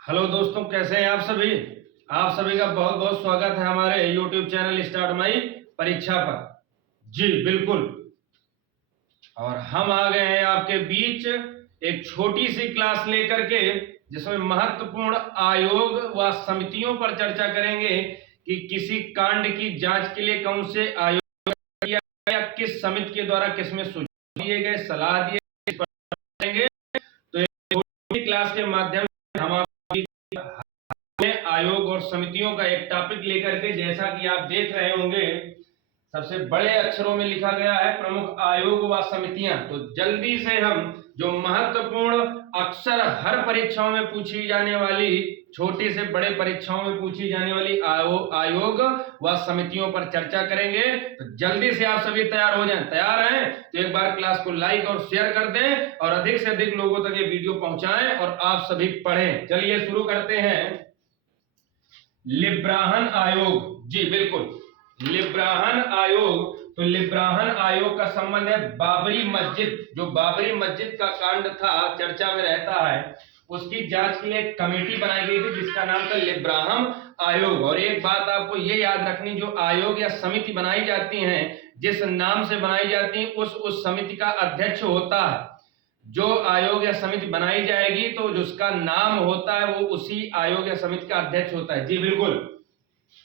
Hello दोस्तों, कैसे हैं आप सभी। आप सभी का बहुत बहुत स्वागत है हमारे YouTube चैनल स्टार्ट माई परीक्षा पर। जी बिल्कुल। और हम आ गए हैं आपके बीच एक छोटी सी क्लास लेकर के, जिसमें महत्वपूर्ण आयोग व समितियों पर चर्चा करेंगे कि किसी कांड की जांच के लिए कौन से आयोग या किस समिति के द्वारा किसमें सुझाव दिए गए, सलाह दिए गए। तो एक छोटी क्लास के माध्यम से हम आयोग और समितियों का एक टॉपिक लेकर के, जैसा कि आप देख रहे होंगे सबसे बड़े अक्षरों में लिखा गया है प्रमुख आयोग व समितियां। तो जल्दी से हम जो महत्वपूर्ण अक्सर हर परीक्षाओं में पूछी जाने वाली, छोटी से बड़े परीक्षाओं में पूछी जाने वाली आयोग व समितियों पर चर्चा करेंगे। तो जल्दी से आप सभी तैयार हो जाएं। तैयार हैं तो एक बार क्लास को लाइक और शेयर कर दें और अधिक से अधिक लोगों तक ये वीडियो पहुंचाएं और आप सभी पढ़ें। चलिए शुरू करते हैं। लिब्राहन आयोग, जी बिल्कुल, लिब्राहन आयोग। तो लिब्राहन आयोग का संबंध है बाबरी मस्जिद, जो बाबरी मस्जिद का कांड था चर्चा में रहता है, उसकी जांच के लिए एक कमेटी बनाई गई थी जिसका नाम था लिब्राहन आयोग। और एक बात आपको ये याद रखनी, जो आयोग या समिति बनाई जाती हैं, जिस नाम से बनाई जाती है उस समिति का अध्यक्ष होता है। जो आयोग या समिति बनाई जाएगी तो जिसका नाम होता है वो उसी आयोग या समिति का अध्यक्ष होता है। जी बिल्कुल।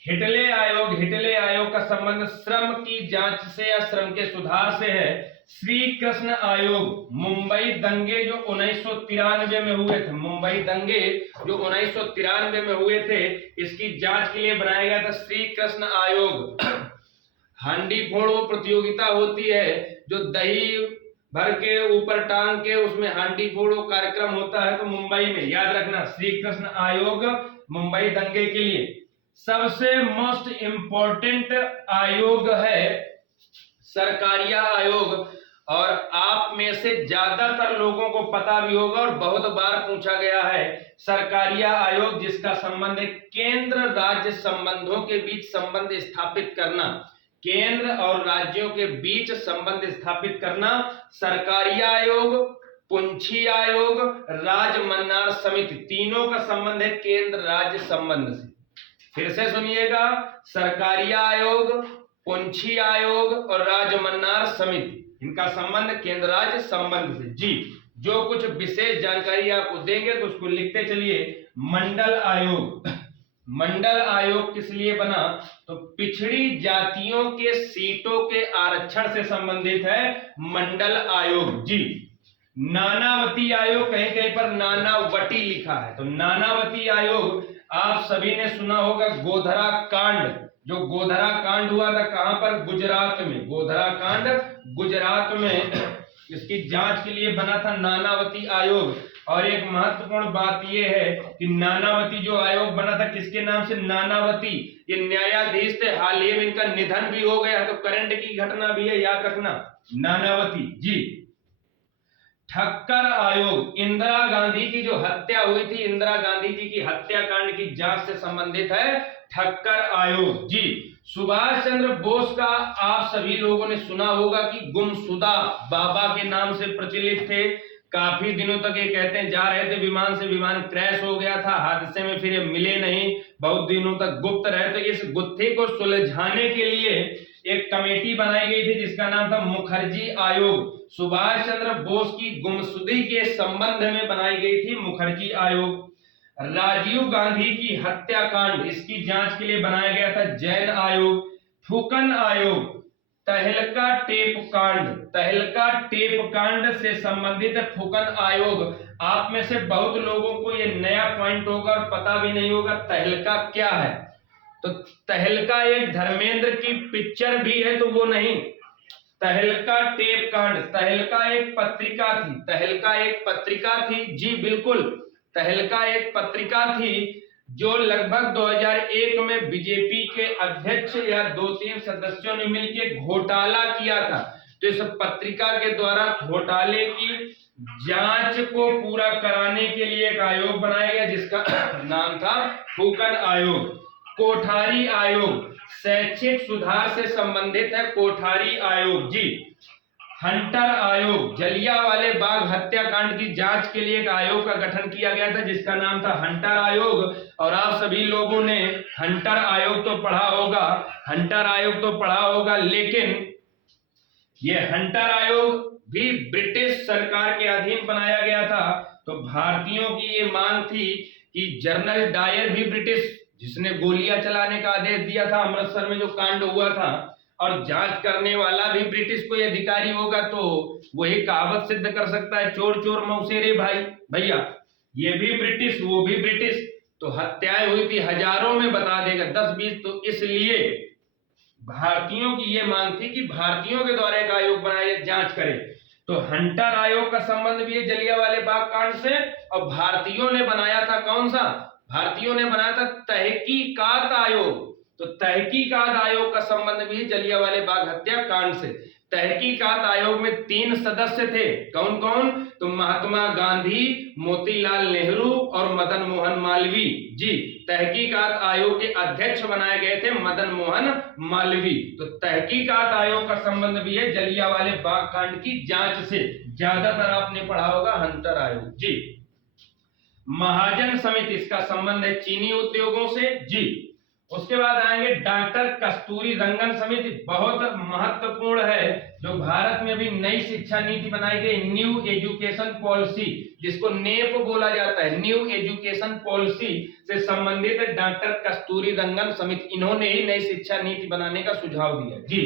हिटले आयोग, हिटले आयोग का संबंध श्रम की जांच से या श्रम के सुधार से है। श्री कृष्ण आयोग, मुंबई दंगे जो 1993 में हुए थे, मुंबई दंगे जो 1993 में हुए थे, इसकी जांच के लिए बनाया गया था श्री कृष्ण आयोग। हांडी फोड़ो प्रतियोगिता होती है, जो दही भर के ऊपर टांग के उसमें हांडी फोड़ो कार्यक्रम होता है, तो मुंबई में, याद रखना, श्री कृष्ण आयोग मुंबई दंगे के लिए। सबसे मोस्ट इंपॉर्टेंट आयोग है सरकारिया आयोग, और आप में से ज्यादातर लोगों को पता भी होगा और बहुत बार पूछा गया है। सरकारिया आयोग जिसका संबंध है केंद्र राज्य संबंधों के बीच संबंध स्थापित करना, केंद्र और राज्यों के बीच संबंध स्थापित करना। सरकारिया आयोग, पुंछी आयोग, राजमन्नार समिति, तीनों का संबंध है केंद्र राज्य संबंध से। फिर से सुनिएगा, सरकारिया आयोग, पुंछी आयोग और राजमन्नार समिति, इनका संबंध केंद्र राज्य संबंध से। जी, जो कुछ विशेष जानकारी आपको देंगे तो उसको लिखते चलिए। मंडल आयोग, मंडल आयोग किस लिए बना, तो पिछड़ी जातियों के सीटों के आरक्षण से संबंधित है मंडल आयोग। जी, नानावती आयोग, कहीं कहीं पर नानावटी लिखा है, तो नानावती आयोग आप सभी ने सुना होगा। गोधरा कांड, जो गोधरा कांड हुआ था कहां पर, गुजरात में, गोधरा कांड गुजरात में, इसकी जांच के लिए बना था नानावती आयोग। और एक महत्वपूर्ण बात यह है कि नानावती जो आयोग बना था किसके नाम से, नानावती, ये न्यायाधीश थे, हाल ही में इनका निधन भी हो गया है, तो करंट की घटना भी है, याद रखना, नानावती। जी, ठक्कर आयोग, इंदिरा गांधी की जो हत्या हुई थी, इंदिरा गांधी जी की हत्याकांड की जांच से संबंधित है ठक्कर आयोग। जी, सुभाष चंद्र बोस का आप सभी लोगों ने सुना होगा कि गुमशुदा बाबा के नाम से प्रचलित थे। काफी दिनों तक ये कहते हैं जा रहे थे विमान से, विमान क्रैश हो गया था हादसे में, फिर ये मिले नहीं, बहुत दिनों तक गुप्त रहे। तो इस गुत्थी को सुलझाने के लिए एक कमेटी बनाई गई थी जिसका नाम था मुखर्जी आयोग। सुभाष चंद्र बोस की गुमशुदगी के संबंध में बनाई गई थी मुखर्जी आयोग। राजीव गांधी की हत्याकांड, इसकी जांच के लिए बनाया गया था जैन आयोग। फूकन आयोग, तहलका टेप कांड, तहलका टेप कांड से संबंधित फूकन आयोग। आप में से बहुत लोगों को ये नया पॉइंट होगा और पता भी नहीं होगा तहलका क्या है। तो तहलका एक धर्मेंद्र की पिक्चर भी है, तो वो नहीं, तहलका टेप कांड, तहलका एक पत्रिका थी, तहलका एक पत्रिका थी। जी बिल्कुल, तहलका एक पत्रिका थी जो लगभग 2001 में बीजेपी के अध्यक्ष या 2-3 सदस्यों ने मिलकर घोटाला किया था। तो इस पत्रिका के द्वारा घोटाले की जांच को पूरा कराने के लिए एक आयोग बनाया गया जिसका नाम था फूकन आयोग। कोठारी आयोग, शैक्षिक सुधार से संबंधित है कोठारी आयोग। जी, हंटर आयोग, जलियांवाले बाग हत्याकांड की जांच के लिए एक आयोग का गठन किया गया था जिसका नाम था हंटर आयोग। और आप सभी लोगों ने हंटर आयोग तो पढ़ा होगा, हंटर आयोग तो पढ़ा होगा, लेकिन ये हंटर आयोग भी ब्रिटिश सरकार के अधीन बनाया गया था। तो भारतीयों की ये मांग थी कि जनरल डायर भी ब्रिटिश, जिसने गोलियां चलाने का आदेश दिया था अमृतसर में जो कांड हुआ था, और जांच करने वाला भी ब्रिटिश कोई अधिकारी होगा तो वही कहावत सिद्ध कर सकता है, चोर चोर मौसेरे भाई। भैया ये भी ब्रिटिश वो भी ब्रिटिश, तो हत्याएं हुई थी हजारों में, बता देगा 10-20। तो इसलिए भारतीयों की ये मांग थी कि भारतीयों के द्वारा एक आयोग बनाया जांच करे। तो हंटर आयोग का संबंध भी है जलियांवाले बाग कांड से, और भारतीयों ने बनाया था कौन सा, भारतीयों ने बनाया था तहकीकात आयोग। तो तहकीकात आयोग का संबंध भी है जलियांवाले बाग हत्याकांड से। तहकीकात आयोग में 3 सदस्य थे, कौन कौन, तो महात्मा गांधी, मोतीलाल नेहरू और मदन मोहन मालवीय जी। तहकीकात आयोग के अध्यक्ष बनाए गए थे मदन मोहन मालवीय। तो तहकीकात आयोग का संबंध भी है जलियांवाले बाग कांड की जांच से। ज्यादातर आपने पढ़ा होगा हंटर आयोग जी। महाजन समिति, इसका संबंध है चीनी उद्योगों से जी। उसके बाद आएंगे डॉक्टर कस्तूरी रंगन समिति, बहुत महत्वपूर्ण है, जो भारत में भी नई शिक्षा नीति बनाई गई, न्यू एजुकेशन पॉलिसी, जिसको नेप बोला जाता है, न्यू एजुकेशन पॉलिसी से संबंधित है डॉक्टर कस्तूरी रंगन समिति। इन्होंने ही नई शिक्षा नीति बनाने का सुझाव दिया जी।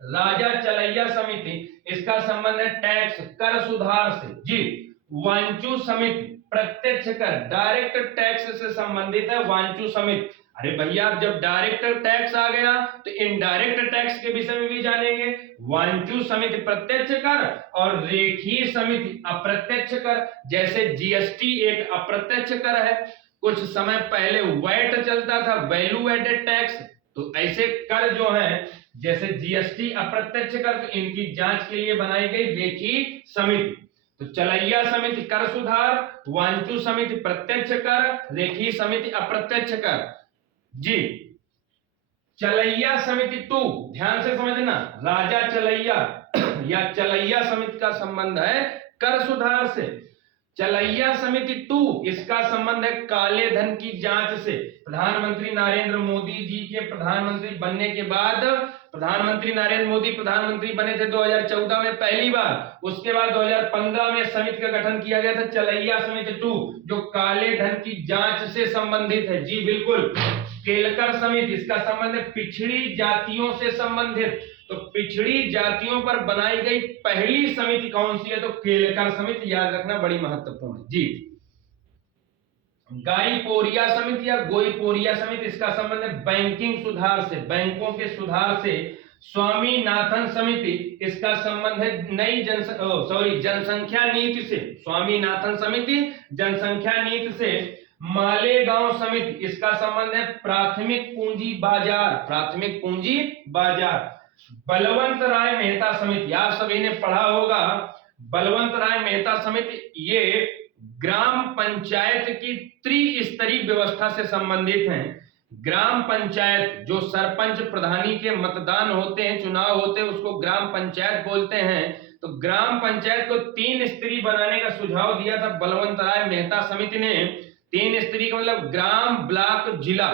राजा चलैया समिति, इसका संबंध है टैक्स कर सुधार से जी। वांचू समिति, प्रत्यक्ष कर डायरेक्ट टैक्स से संबंधित है वांचू समिति। अरे भैया जब डायरेक्ट टैक्स आ गया तो इनडायरेक्ट टैक्स के विषय में भी जानेंगे। वांचू समिति प्रत्यक्ष कर और रेखीय समिति अप्रत्यक्ष कर। जैसे जीएसटी एक अप्रत्यक्ष कर है, कुछ समय पहले वैट चलता था, वैल्यू एडेड टैक्स, तो ऐसे कर जो है जैसे जीएसटी अप्रत्यक्ष कर, तो इनकी जांच के लिए बनाई गई रेखीय समिति। तो चलैया समिति कर सुधार, वांचू समिति प्रत्यक्ष कर, रेखीय समिति अप्रत्यक्ष कर जी। चलैया समिति 2, ध्यान से समझना, राजा चलैया या चलैया समिति का संबंध है कर सुधार से। चलैया समिति 2, इसका संबंध है काले धन की जांच से। प्रधानमंत्री नरेंद्र मोदी जी के प्रधानमंत्री बनने के बाद, प्रधानमंत्री नरेंद्र मोदी प्रधानमंत्री बने थे 2014 में पहली बार, उसके बाद 2015 में समिति का गठन किया गया था चलैया समिति 2, जो काले धन की जांच से संबंधित है जी बिल्कुल। केलकर समिति, इसका संबंध है पिछड़ी जातियों से संबंधित। तो पिछड़ी जातियों पर बनाई गई पहली समिति कौन सी है, तो केलकर समिति, याद रखना बड़ी महत्वपूर्ण है जी। गाईपोरिया समिति या गोईपोरिया समिति, इसका संबंध है बैंकिंग सुधार से, बैंकों के सुधार से। स्वामीनाथन समिति, इसका संबंध है नई जनसंख्या नीति से। स्वामीनाथन समिति जनसंख्या नीति से। मालेगांव समिति, इसका संबंध है प्राथमिक पूंजी बाजार, प्राथमिक पूंजी बाजार। बलवंत राय मेहता समिति, आप सभी ने पढ़ा होगा, बलवंत राय मेहता समिति ये ग्राम पंचायत की त्रिस्तरीय व्यवस्था से संबंधित हैं। ग्राम पंचायत जो सरपंच प्रधानी के मतदान होते हैं, चुनाव होते हैं, उसको ग्राम पंचायत बोलते हैं। तो ग्राम पंचायत को 3 स्तरीय बनाने का सुझाव दिया था बलवंत राय मेहता समिति ने। 3 स्तरीय का मतलब ग्राम, ब्लॉक, जिला,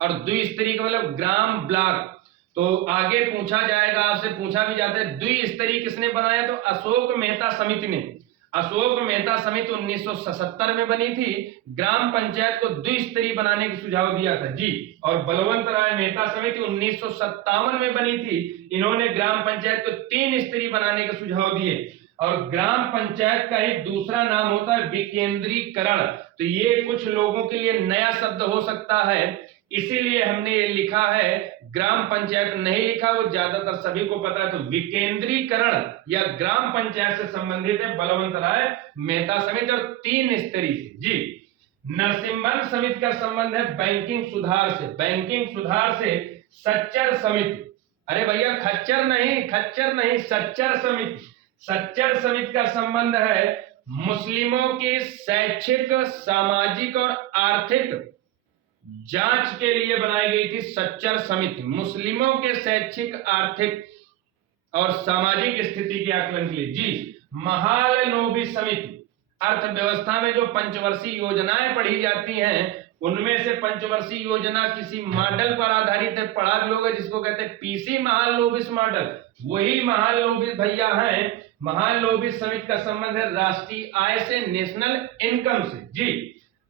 और 2 स्तरीय का मतलब ग्राम, ब्लॉक। तो आगे पूछा जाएगा, आपसे पूछा भी जाता है 2 स्तरीय किसने बनाया, तो अशोक मेहता समिति ने। अशोक मेहता समिति 1977 में बनी थी, ग्राम पंचायत को 2 स्तरीय बनाने का सुझाव दिया था जी। और बलवंत राय मेहता समिति 1957 में बनी थी, इन्होंने ग्राम पंचायत को 3 स्तरीय बनाने का सुझाव दिए। और ग्राम पंचायत का ही दूसरा नाम होता है विकेंद्रीकरण। तो ये कुछ लोगों के लिए नया शब्द हो सकता है, इसीलिए हमने ये लिखा है, ग्राम पंचायत नहीं लिखा, वो ज्यादातर सभी को पता है। तो विकेंद्रीकरण या ग्राम पंचायत से संबंधित है बलवंत राय मेहता समिति, और 3 स्तरीय जी। नरसिम्हन समिति का संबंध है बैंकिंग सुधार से। बैंकिंग सुधार से सच्चर समिति, अरे भैया खच्चर नहीं सच्चर समिति। सच्चर समिति का संबंध है मुस्लिमों की शैक्षिक, सामाजिक और आर्थिक जांच के लिए बनाई गई थी सच्चर समिति। मुस्लिमों के शैक्षिक, आर्थिक और सामाजिक स्थिति के आकलन के लिए। जी, महालनोबिस समिति, अर्थव्यवस्था में जो पंचवर्षीय योजनाएं पढ़ी जाती हैं उनमें से पंचवर्षीय योजना किसी मॉडल पर आधारित है, पढ़ा भी होगा, जिसको कहते हैं पीसी महालनोबिस मॉडल। वही महालनोबिस भैया है। महालनोबिस समिति का संबंध है राष्ट्रीय आय से, नेशनल इनकम से। जी,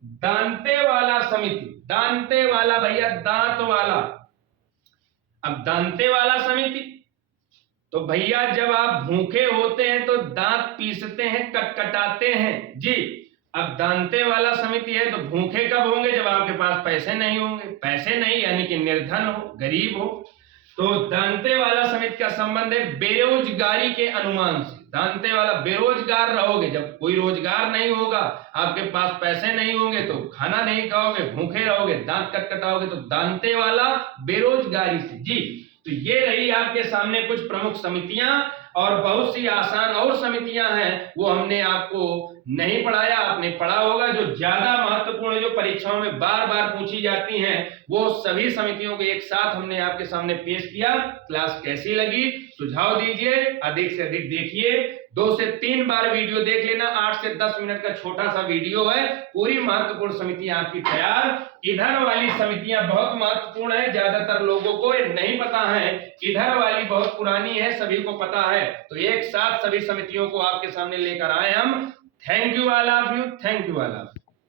दांतेवाला समिति, दांतेवाला भैया, दांत वाला। अब दांतेवाला समिति तो भैया जब आप भूखे होते हैं तो दांत पीसते हैं, कटकटाते हैं। जी, अब दांतेवाला समिति है तो भूखे कब होंगे? जब आपके पास पैसे नहीं होंगे। पैसे नहीं यानी कि निर्धन हो, गरीब हो। तो दांतेवाला समिति का संबंध है बेरोजगारी के अनुमान से। दांतेवाला, बेरोजगार रहोगे, जब कोई रोजगार नहीं होगा, आपके पास पैसे नहीं होंगे तो खाना नहीं खाओगे, भूखे रहोगे, दांत कटकटाओगे, तो दांतेवाला बेरोजगारी से। जी, तो ये रही आपके सामने कुछ प्रमुख समितियां, और बहुत सी आसान और समितियां हैं, वो हमने आपको नहीं पढ़ाया, आपने पढ़ा होगा। जो ज्यादा महत्वपूर्ण, जो परीक्षाओं में बार बार पूछी जाती हैं, वो सभी समितियों को एक साथ हमने आपके सामने पेश किया। क्लास कैसी लगी सुझाव दीजिए, अधिक से अधिक देखिए, 2 से 3 बार वीडियो देख लेना। 8 से 10 मिनट का छोटा सा वीडियो है, पूरी महत्वपूर्ण समितियां आपकी तैयार। इधर वाली समितियां बहुत महत्वपूर्ण है, ज्यादातर लोगों को नहीं पता है। इधर वाली बहुत पुरानी है, सभी को पता है, तो एक साथ सभी समितियों को आपके सामने लेकर आए हम। Thank you all of you, thank you all of you.